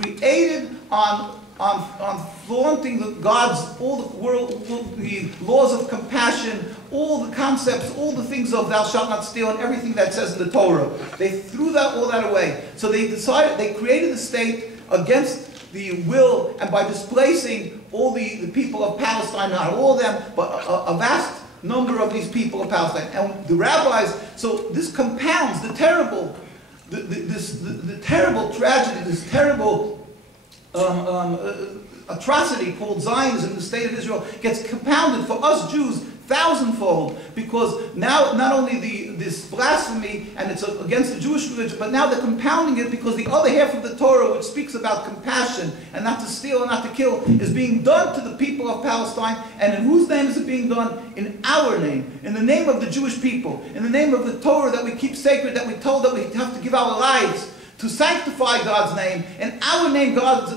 created on flaunting all the laws of compassion, all the concepts, all the things of thou shalt not steal, and everything that says in the Torah. They threw all that away. So they created a state against the will, and by displacing all the people of Palestine, not all of them, but a vast number of these people of Palestine. And the rabbis, so this compounds the terrible tragedy, this terrible atrocity called Zionism, the state of Israel, gets compounded for us Jews thousandfold, because now not only this blasphemy and it's against the Jewish religion, but now they're compounding it because the other half of the Torah, which speaks about compassion and not to steal and not to kill, is being done to the people of Palestine. And in whose name is it being done? In our name, in the name of the Jewish people, in the name of the Torah that we keep sacred, that we told that we have to give our lives to sanctify God's name. In our name, God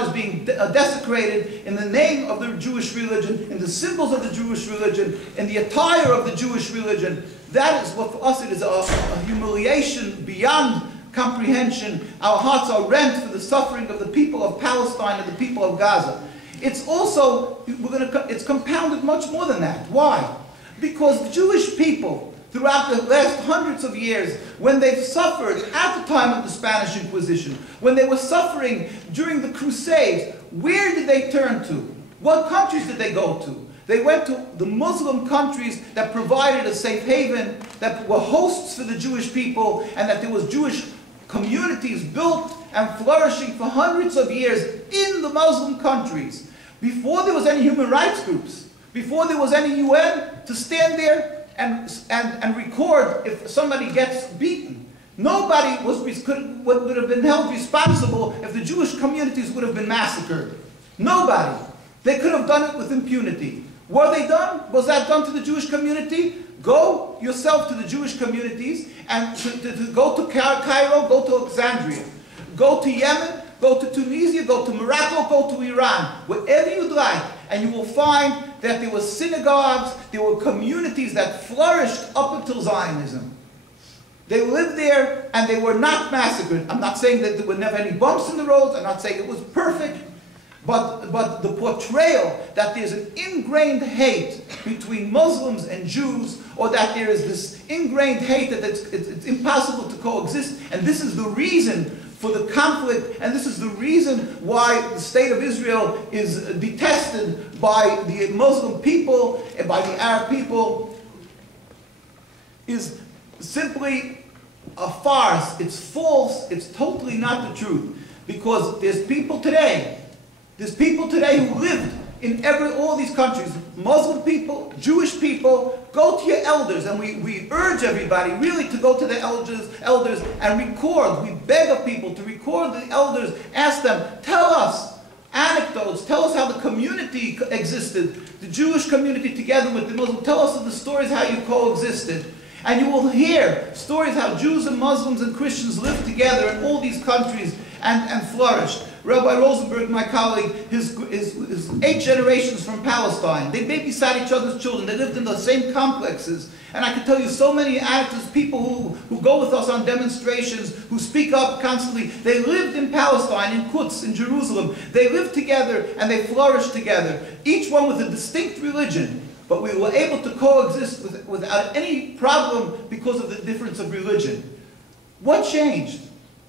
is being desecrated in the name of the Jewish religion, in the symbols of the Jewish religion, in the attire of the Jewish religion. That is what for us it is a humiliation beyond comprehension. Our hearts are rent for the suffering of the people of Palestine and the people of Gaza. It's also, it's compounded much more than that. Why? Because the Jewish people, throughout the last hundreds of years, when they've suffered at the time of the Spanish Inquisition, when they were suffering during the Crusades, where did they turn to? What countries did they go to? They went to the Muslim countries that provided a safe haven, that were hosts for the Jewish people, and that there was Jewish communities built and flourishing for hundreds of years in the Muslim countries. Before there was any human rights groups, before there was any UN to stand there and record if somebody gets beaten. Nobody would have been held responsible if the Jewish communities would have been massacred. Nobody. They could have done it with impunity. Were they done? Was that done to the Jewish community? Go yourself to the Jewish communities and to go to Cairo, go to Alexandria. Go to Yemen, go to Tunisia, go to Morocco, go to Iran. Wherever you'd like. And you will find that there were synagogues, there were communities that flourished up until Zionism. They lived there and they were not massacred. I'm not saying that there were never any bumps in the roads. I'm not saying it was perfect. But the portrayal that there's an ingrained hate between Muslims and Jews, or that there is this ingrained hate that it's impossible to coexist, and this is the reason for the conflict, and this is the reason why the state of Israel is detested by the Muslim people and by the Arab people, is simply a farce. It's false. It's totally not the truth. Because there's people today who lived in all these countries, Muslim people, Jewish people. Go to your elders, and we urge everybody really to go to the elders and record. We beg of people to record the elders, ask them, tell us anecdotes, tell us how the community existed, the Jewish community together with the Muslim, tell us of the stories how you coexisted. And you will hear stories how Jews and Muslims and Christians lived together in all these countries and flourished. Rabbi Rosenberg, my colleague, his 8 generations from Palestine. They babysat each other's children. They lived in the same complexes. And I can tell you so many actors, people who go with us on demonstrations, who speak up constantly. They lived in Palestine, in Quds, in Jerusalem. They lived together and they flourished together. Each one with a distinct religion. But we were able to coexist without any problem because of the difference of religion. What changed?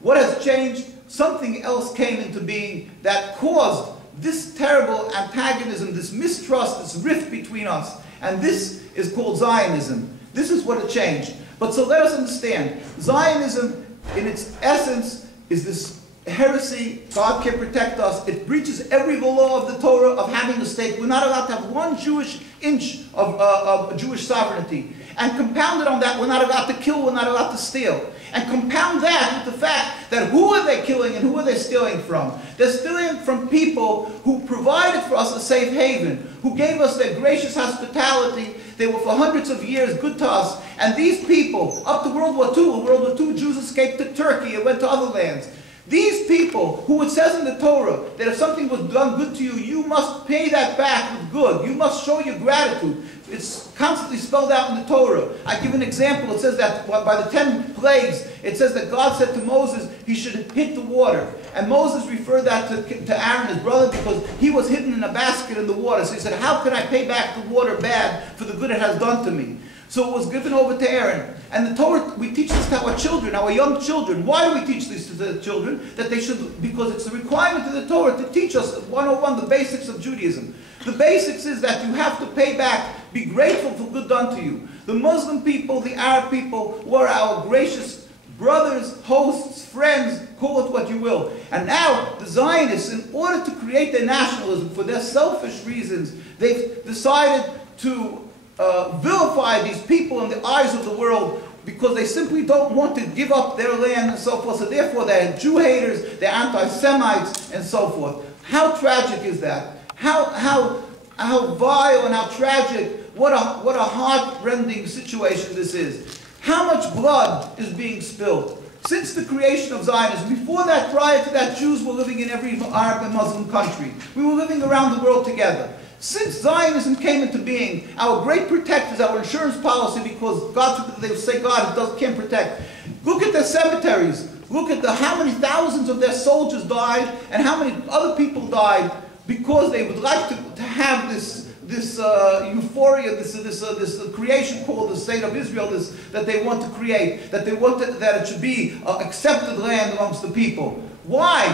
What has changed? Something else came into being that caused this terrible antagonism, this mistrust, this rift between us. And this is called Zionism. This is what it changed. But so let us understand, Zionism in its essence is this heresy. God can protect us. It breaches every law of the Torah of having a state. We're not allowed to have one Jewish inch of Jewish sovereignty. And compounded on that, we're not allowed to kill, we're not allowed to steal. And compound that with the fact that who are they killing and who are they stealing from? They're stealing from people who provided for us a safe haven, who gave us their gracious hospitality. They were for hundreds of years good to us. And these people, up to World War II, Jews escaped to Turkey and went to other lands. These people who it says in the Torah that if something was done good to you, you must pay that back with good. You must show your gratitude. It's constantly spelled out in the Torah. I give an example. It says that by the 10 plagues, it says that God said to Moses he should hit the water. And Moses referred that to Aaron, his brother, because he was hidden in a basket in the water. So he said, how can I pay back the water bad for the good it has done to me? So it was given over to Aaron. And the Torah, we teach this to our children, our young children. Why do we teach this to the children? That they should, because it's a requirement of the Torah to teach us 101, the basics of Judaism. The basics is that you have to pay back, be grateful for good done to you. The Muslim people, the Arab people were our gracious brothers, hosts, friends, call it what you will. And now the Zionists, in order to create their nationalism for their selfish reasons, they've decided to vilify these people in the eyes of the world because they simply don't want to give up their land and so forth. So therefore they're Jew haters, they're anti-Semites and so forth. How tragic is that? How vile and how tragic, what a heart-rending situation this is. How much blood is being spilled? Since the creation of Zionism, before that, prior to that, Jews were living in every Arab and Muslim country. We were living around the world together. Since Zionism came into being, our great protectors, our insurance policy, because God forbid they will say God can't protect. Look at their cemeteries. Look at how many thousands of their soldiers died and how many other people died because they would like to have this euphoria, this creation called the State of Israel, that they want to create, that they want that it should be accepted land amongst the people. Why?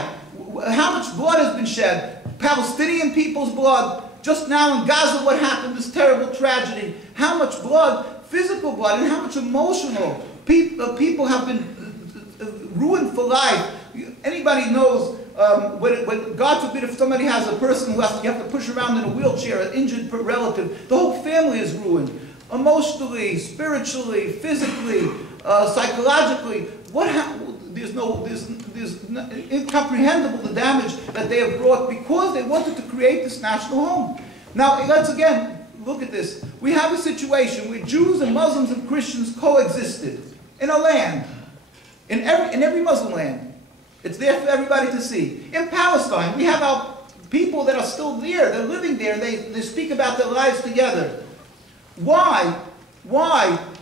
How much blood has been shed? Palestinian people's blood. Just now in Gaza, what happened, this terrible tragedy. How much blood, physical blood, and how much emotional people have been ruined for life. Anybody knows when God forbid if somebody has a person who you have to push around in a wheelchair, an injured relative, the whole family is ruined. Emotionally, spiritually, physically, psychologically. There's incomprehensible the damage that they have brought because they wanted to create this national home. Now, let's again look at this. We have a situation where Jews and Muslims and Christians coexisted in a land, in every Muslim land. It's there for everybody to see. In Palestine, we have our people that are still there. They're living there, and they speak about their lives together. Why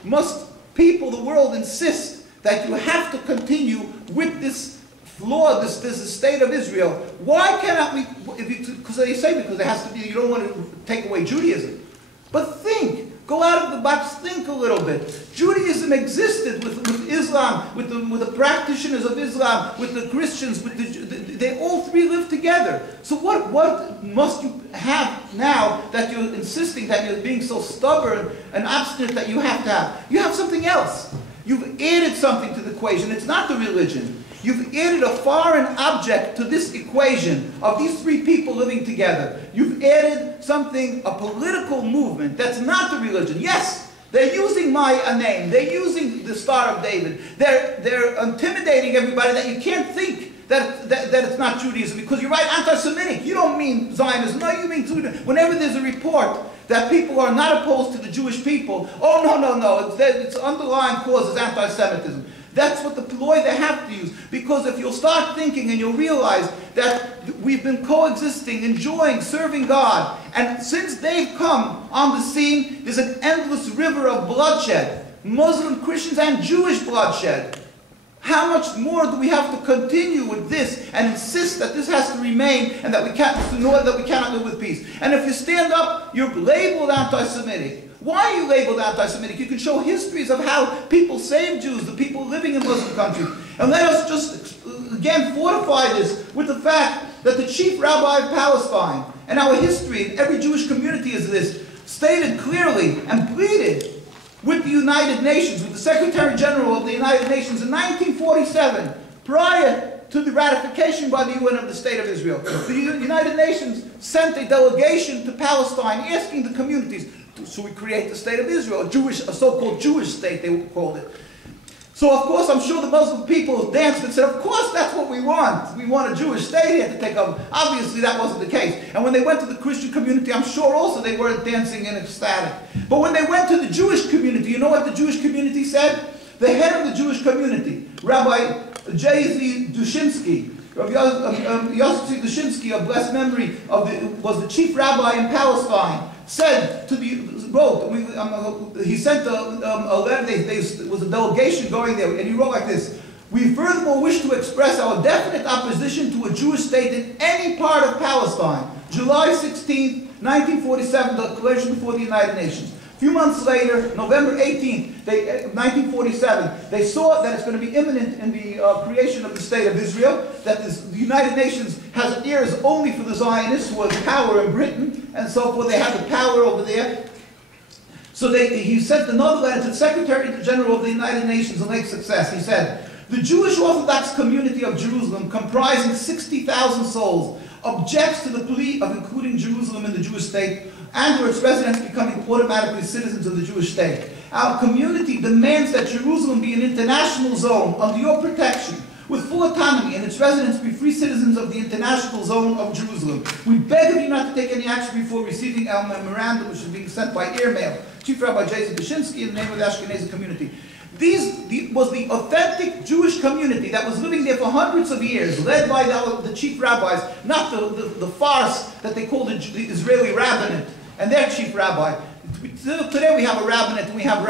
must people, the world, insist that you have to continue with this law, this state of Israel? Why cannot we, because they say because it has to be, you don't want to take away Judaism. But think, go out of the box, think a little bit. Judaism existed with Islam, with the practitioners of Islam, with the Christians, they all three live together. So what must you have now that you're insisting that you're being so stubborn and obstinate that you have to have? You have something else. You've added something to the equation. It's not the religion. You've added a foreign object to this equation of these three people living together. You've added something, a political movement that's not the religion. Yes, they're using my name. They're using the Star of David. They're intimidating everybody that you can't think that it's not Judaism because you're right, anti-Semitic. You don't mean Zionism. No, you mean Judaism. Whenever there's a report that people are not opposed to the Jewish people, oh, no, it's underlying cause is anti-Semitism. That's what the ploy they have to use. Because if you'll start thinking and you'll realize that we've been coexisting, enjoying, serving God, and since they've come on the scene, there's an endless river of bloodshed. Muslim, Christians, and Jewish bloodshed. How much more do we have to continue with this and insist that this has to remain and that we cannot live with peace? And if you stand up, you're labeled anti-Semitic. Why are you labeled anti-Semitic? You can show histories of how people saved Jews, the people living in Muslim countries. And let us just, again, fortify this with the fact that the chief rabbi of Palestine, and our history in every Jewish community is this, stated clearly and pleaded with the United Nations, with the Secretary General of the United Nations in 1947, prior to the ratification by the UN of the State of Israel. The United Nations sent a delegation to Palestine asking the communities, should we create the State of Israel, a so-called Jewish state, they called it. So of course, I'm sure the Muslim people danced and said, of course that's what we want. We want a Jewish state here to take over. Obviously that wasn't the case. And when they went to the Christian community, I'm sure also they weren't dancing and ecstatic. But when they went to the Jewish community, you know what the Jewish community said? The head of the Jewish community, Rabbi J.Z. Dushinsky. Yosef Dushinsky, of blessed memory, was the chief rabbi in Palestine, said to the, he sent a letter, there was a delegation going there, and he wrote like this: "We furthermore wish to express our definite opposition to a Jewish state in any part of Palestine." July 16, 1947, the declaration before the United Nations. A few months later, November 18, 1947, they saw that it's going to be imminent in the creation of the State of Israel, that the United Nations has ears only for the Zionists, who have power in Britain, and so forth. They have the power over there. So he sent another letter to the Secretary General of the United Nations in late success. He said, "The Jewish Orthodox community of Jerusalem, comprising 60,000 souls, objects to the plea of including Jerusalem in the Jewish state and or its residents becoming automatically citizens of the Jewish state. Our community demands that Jerusalem be an international zone under your protection, with full autonomy, and its residents be free citizens of the international zone of Jerusalem. We beg of you not to take any action before receiving our memorandum, which is being sent by airmail. Chief Rabbi J.Z. Dushinsky, in the name of the Ashkenazi community." Was the authentic Jewish community that was living there for hundreds of years, led by the chief rabbis, not the farce that they call the Israeli rabbinate and their chief rabbi. Today we have a rabbinate and we have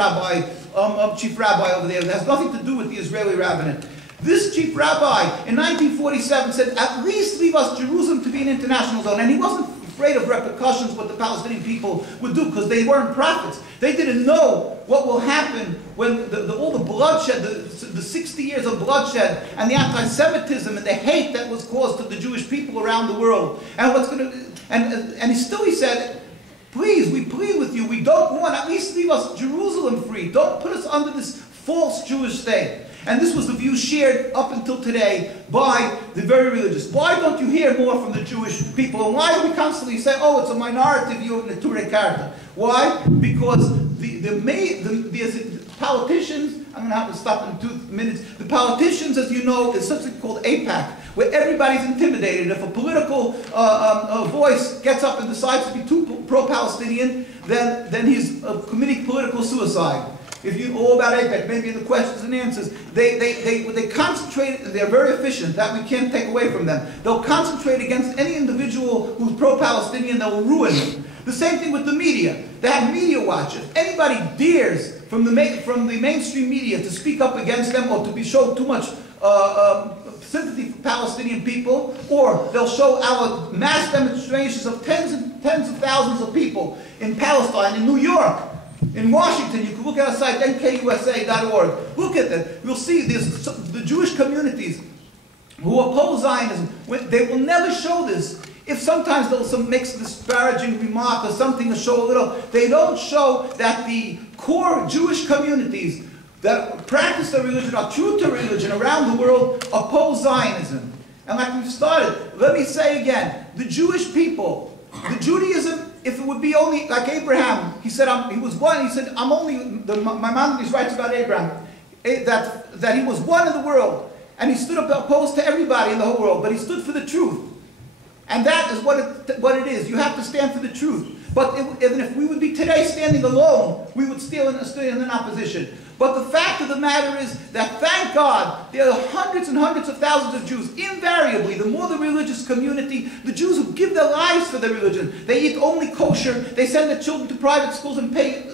chief rabbi over there. It has nothing to do with the Israeli rabbinate. This chief rabbi in 1947 said, "At least leave us Jerusalem to be an international zone," and he wasn't afraid of repercussions, what the Palestinian people would do, because they weren't prophets. They didn't know what will happen when all the bloodshed, the 60 years of bloodshed, and the anti-Semitism and the hate that was caused to the Jewish people around the world. And what's going to, and he said, "Please, we plead with you, we don't want, at least leave us Jerusalem free. Don't put us under this false Jewish state." And this was the view shared up until today by the very religious. Why don't you hear more from the Jewish people? And why do we constantly say, "Oh, it's a minority view of Neturei Karta"? Why? Because the politicians, I'm going to have to stop in 2 minutes. The politicians, as you know, is something called AIPAC, where everybody's intimidated. If a political voice gets up and decides to be too pro-Palestinian, then he's committing political suicide. If you know all about AIPAC, maybe in the questions and answers, they concentrate, they're very efficient, that we can't take away from them. They'll concentrate against any individual who's pro-Palestinian, they'll ruin them. The same thing with the media. They have media watchers. Anybody dares from the mainstream media to speak up against them or to show too much sympathy for Palestinian people, or they'll show our mass demonstrations of tens of thousands of people in Palestine, in New York, in Washington. You can look at our site, nkusa.org. Look at that. You'll see the Jewish communities who oppose Zionism. They will never show this. If sometimes they'll make some disparaging remark or something to show a little, they don't show that the core Jewish communities that practice their religion, are true to religion around the world, oppose Zionism. And like we've started, let me say again, the Jewish people, the Judaism, if it would be only like Abraham, he said, he was one, he said, I'm only, Maimonides writes about Abraham, that he was one in the world, and he stood up opposed to everybody in the whole world, but he stood for the truth. And that is what it is. You have to stand for the truth. But even if we would be today standing alone, we would still in an opposition. But the fact of the matter is that, thank God, there are hundreds and hundreds of thousands of Jews. Invariably, the more the religious community, the Jews who give their lives for their religion, they eat only kosher, they send their children to private schools and pay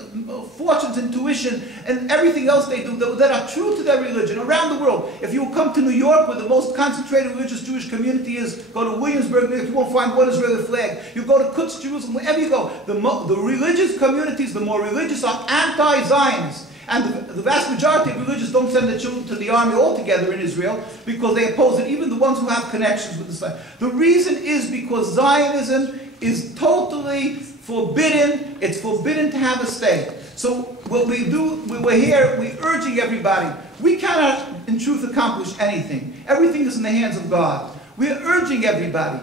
fortunes in tuition and everything else they do that are true to their religion around the world. If you come to New York, where the most concentrated religious Jewish community is, go to Williamsburg, you won't find one Israeli flag. You go to Quds, Jerusalem, wherever you go, the religious communities, the more religious, are anti-Zionist. And the vast majority of religious don't send their children to the army altogether in Israel because they oppose it, even the ones who have connections with the Zion. The reason is because Zionism is totally forbidden. It's forbidden to have a state. So what we do, we're here, we're urging everybody. We cannot, in truth, accomplish anything. Everything is in the hands of God. We're urging everybody.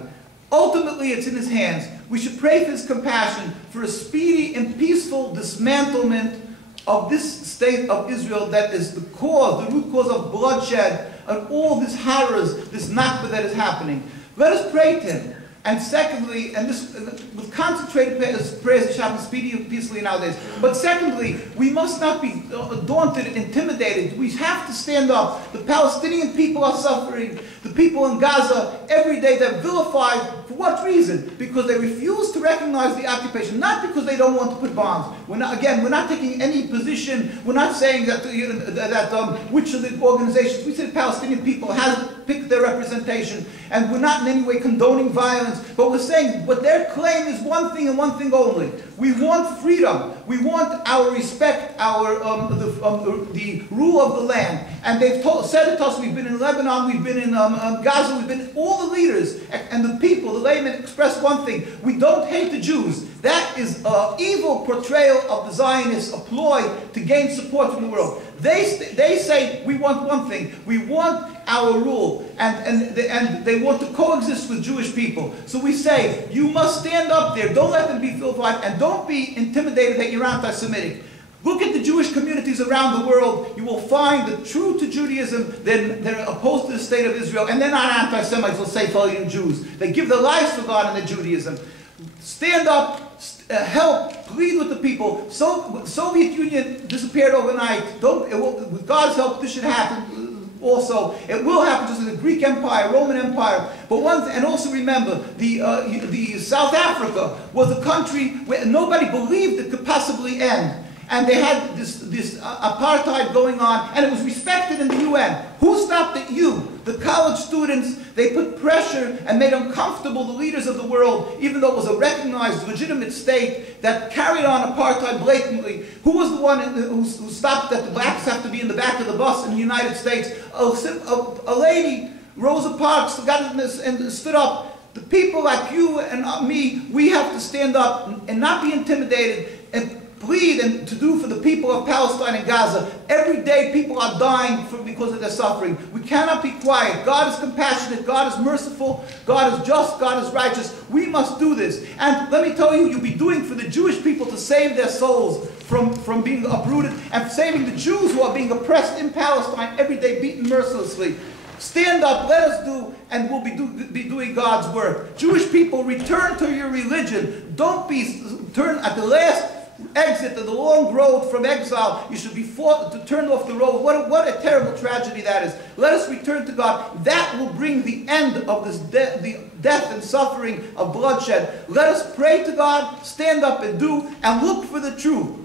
Ultimately, it's in His hands. We should pray for His compassion for a speedy and peaceful dismantlement of this state of Israel that is the root cause of bloodshed and all these horrors, this nakba that is happening. Let us pray to Him. And secondly, and this with concentrated prayers, it happens peacefully nowadays. But secondly, we must not be daunted and intimidated. We have to stand up. The Palestinian people are suffering. The people in Gaza, every day they're vilified. For what reason? Because they refuse to recognize the occupation, not because they don't want to put bombs. We're not taking any position. We're not saying that, which of the organizations. We say the Palestinian people has picked their representation, and we're not in any way condoning violence, but we're saying, but their claim is one thing and one thing only. We want freedom. We want our respect, the rule of the land. And they've said it to us. We've been in Lebanon, we've been in Gaza, we've been all the leaders and the people, the laymen, express one thing: we don't hate the Jews. That is an evil portrayal of the Zionists, a ploy to gain support from the world. They say we want one thing: we want our rule, and they want to coexist with Jewish people. So we say, you must stand up there. Don't let them be vilified, and don't be intimidated that you're anti-Semitic. Look at the Jewish communities around the world. You will find that true to Judaism, they're opposed to the state of Israel, and they're not anti-Semites, they'll say fellow Jews. They give their lives for God and their Judaism. Stand up, help, plead with the people. So Soviet Union disappeared overnight. With God's help, this should happen. Also, it will happen just in the Greek Empire, Roman Empire. But and also remember, the South Africa was a country where nobody believed it could possibly end. And they had this apartheid going on, and it was respected in the UN. Who stopped it? You. The college students, they put pressure and made uncomfortable the leaders of the world, even though it was a recognized, legitimate state that carried on apartheid blatantly. Who was the one who stopped that the blacks have to be in the back of the bus in the United States? A lady, Rosa Parks, got in this and stood up. The people like you and me, we have to stand up and not be intimidated and plead and to do for the people of Palestine and Gaza. Every day people are dying because of their suffering. We cannot be quiet. God is compassionate. God is merciful. God is just. God is righteous. We must do this. And let me tell you, you'll be doing for the Jewish people to save their souls from being uprooted, and saving the Jews who are being oppressed in Palestine every day, beaten mercilessly. Stand up, let us do, and we'll be doing God's work. Jewish people, return to your religion. Don't turn at the last exit of the long road from exile. You should be turned off the road. What a terrible tragedy that is. Let us return to God. That will bring the end of this the death and suffering of bloodshed. Let us pray to God, stand up and do, and look for the truth.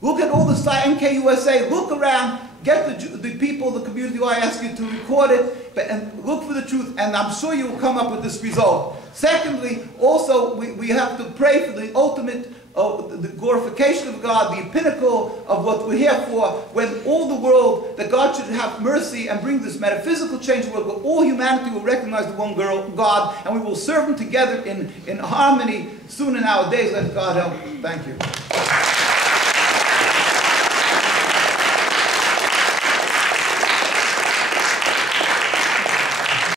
Look at all the NKUSA, look around, get the people, the community who I ask you to record it, and look for the truth, and I'm sure you will come up with this result. Secondly, also, we have to pray for the ultimate the glorification of God, the pinnacle of what we're here for, when all the world, that God should have mercy and bring this metaphysical change in the world, where all humanity will recognize the one God, and we will serve Him together in harmony soon in our days. Let God help. Thank you.